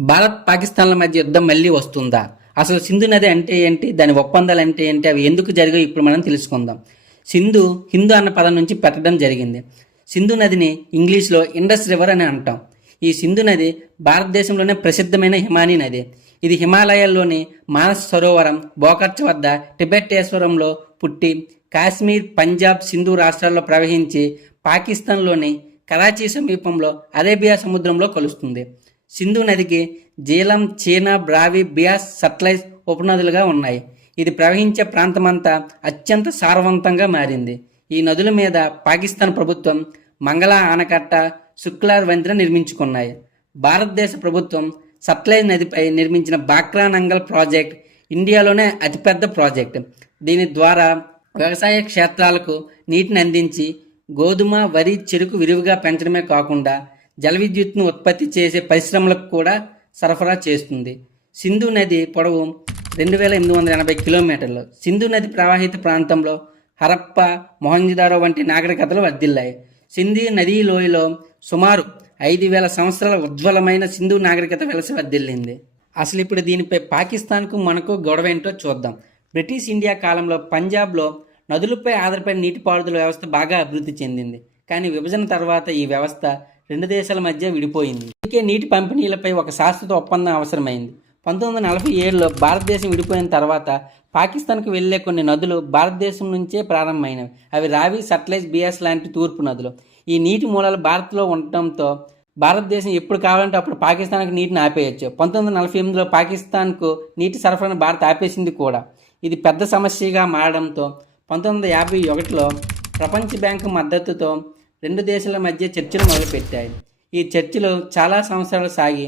భారత్ పాకిస్తాన్ల మధ్య యుద్ధం మళ్ళీ వస్తుందా? అసలు సింధు నది అంటే ఏంటి? దాని ఒప్పందాలు అంటే ఏంటి? అవి ఎందుకు జరిగాయి ఇప్పుడు మనం తెలుసుకుందాం. సింధు హిందూ అన్న పదం నుంచి పెట్టడం జరిగింది. సింధు నదిని ఇంగ్లీష్లో ఇండస్ రివర్ అని అంటాం. ఈ సింధు నది భారతదేశంలోనే ప్రసిద్ధమైన హిమానీ నది. ఇది హిమాలయాల్లోని మానస్ సరోవరం బోకర్చ్ వద్ద టిబెట్టేశ్వరంలో పుట్టి కాశ్మీర్ పంజాబ్ సింధు రాష్ట్రాల్లో ప్రవహించి పాకిస్తాన్లోని కరాచీ సమీపంలో అరేబియా సముద్రంలో కలుస్తుంది. సింధు నదికి జీలం చీనా బ్రావి బియాస్ సట్లైజ్ ఉపనదులుగా ఉన్నాయి. ఇది ప్రవహించే ప్రాంతమంతా అత్యంత సారవంతంగా మారింది. ఈ నదుల మీద పాకిస్తాన్ ప్రభుత్వం మంగళ ఆనకట్ట శుక్లార్ వంతెన నిర్మించుకున్నాయి. భారతదేశ ప్రభుత్వం సట్లైజ్ నదిపై నిర్మించిన బాక్రా నంగల్ ప్రాజెక్ట్ ఇండియాలోనే అతిపెద్ద ప్రాజెక్ట్. దీని ద్వారా వ్యవసాయ క్షేత్రాలకు నీటిని అందించి గోధుమ వరి చెరుకు విరివిగా పెంచడమే కాకుండా జల విద్యుత్ను ఉత్పత్తి చేసే పరిశ్రమలకు కూడా సరఫరా చేస్తుంది. సింధు నది పొడవు రెండు వేల ఎనిమిది వందల ఎనభై కిలోమీటర్లు. సింధు నది ప్రవాహిత ప్రాంతంలో హరప్ప మొహంజదారో వంటి నాగరికతలు వర్ధిల్లాయి. సింధు నదీ లోయలో సుమారు ఐదు వేల సంవత్సరాల ఉజ్వలమైన సింధు నాగరికత వెలసి వర్ధిల్లింది. అసలు ఇప్పుడు దీనిపై పాకిస్తాన్కు మనకు గొడవ ఏంటో చూద్దాం. బ్రిటిష్ ఇండియా కాలంలో పంజాబ్లో నదులపై ఆధారపడిన నీటిపారుదల వ్యవస్థ బాగా అభివృద్ధి చెందింది. కానీ విభజన తర్వాత ఈ వ్యవస్థ రెండు దేశాల మధ్య విడిపోయింది. అందుకే నీటి పంపిణీలపై ఒక శాశ్వత ఒప్పందం అవసరమైంది. పంతొమ్మిది వందల నలభై ఏడులో భారతదేశం విడిపోయిన తర్వాత పాకిస్తాన్కు వెళ్ళే కొన్ని నదులు భారతదేశం నుంచే ప్రారంభమైనవి. అవి రావి సట్లైజ్ బియాస్ లాంటి తూర్పు నదులు. ఈ నీటి మూలాలు భారత్లో ఉండటంతో భారతదేశం ఎప్పుడు కావాలంటే అప్పుడు పాకిస్తాన్కి నీటిని ఆపేయచ్చు. పంతొమ్మిది వందల నలభై ఎనిమిదిలో పాకిస్తాన్కు నీటి సరఫరాను భారత్ ఆపేసింది కూడా. ఇది పెద్ద సమస్యగా మారడంతో పంతొమ్మిది వందల యాభై ఒకటిలో ప్రపంచ బ్యాంకు మద్దతుతో రెండు దేశాల మధ్య చర్చలు మొదలుపెట్టాయి. ఈ చర్చలు చాలా సంవత్సరాలు సాగి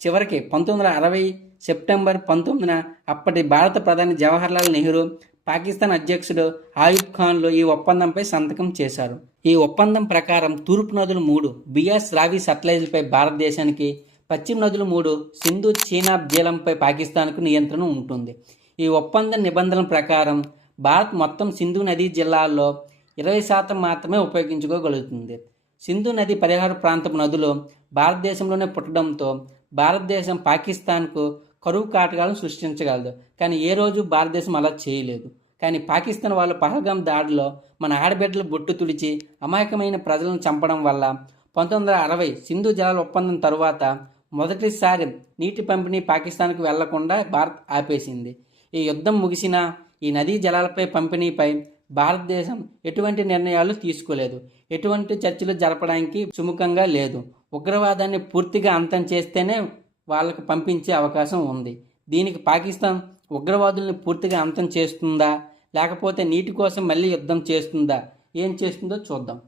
చివరికి పంతొమ్మిది వందల అరవై సెప్టెంబర్ పంతొమ్మిదిన అప్పటి భారత ప్రధాని జవహర్లాల్ నెహ్రూ పాకిస్తాన్ అధ్యక్షుడు ఆయుబ్ ఖాన్లు ఈ ఒప్పందంపై సంతకం చేశారు. ఈ ఒప్పందం ప్రకారం తూర్పు నదులు మూడు బియాస్ రావి సట్లైజ్లపై భారతదేశానికి పశ్చిమ నదులు మూడు సింధు చీనా జీలంపై పాకిస్తాన్కు నియంత్రణ ఉంటుంది. ఈ ఒప్పంద నిబంధనల ప్రకారం భారత్ మొత్తం సింధు నదీ జిల్లాల్లో ఇరవై శాతం మాత్రమే ఉపయోగించుకోగలుగుతుంది. సింధు నది పరిహార ప్రాంతపు నదులు భారతదేశంలోనే పుట్టడంతో భారతదేశం పాకిస్తాన్కు కరువు కాటకాలను సృష్టించగలదు. కానీ ఏ రోజు భారతదేశం అలా చేయలేదు. కానీ పాకిస్తాన్ వాళ్ళు పహల్గాం దాడిలో మన ఆడబిడ్డలు బొట్టు తుడిచి అమాయకమైన ప్రజలను చంపడం వల్ల పంతొమ్మిది వందల అరవై సింధు జలాల ఒప్పందం తరువాత మొదటిసారి నీటి పంపిణీ పాకిస్తాన్కు వెళ్ళకుండా భారత్ ఆపేసింది. ఈ యుద్ధం ముగిసినా ఈ నదీ జలాలపై పంపిణీపై భారతదేశం ఎటువంటి నిర్ణయాలు తీసుకోలేదు. ఎటువంటి చర్చలు జరపడానికి సుముఖంగా లేదు. ఉగ్రవాదాన్ని పూర్తిగా అంతం చేస్తేనే వాళ్ళకు పంపించే అవకాశం ఉంది. దీనికి పాకిస్తాన్ ఉగ్రవాదుల్ని పూర్తిగా అంతం చేస్తుందా? లేకపోతే నీటి కోసం మళ్ళీ యుద్ధం చేస్తుందా? ఏం చేస్తుందో చూద్దాం.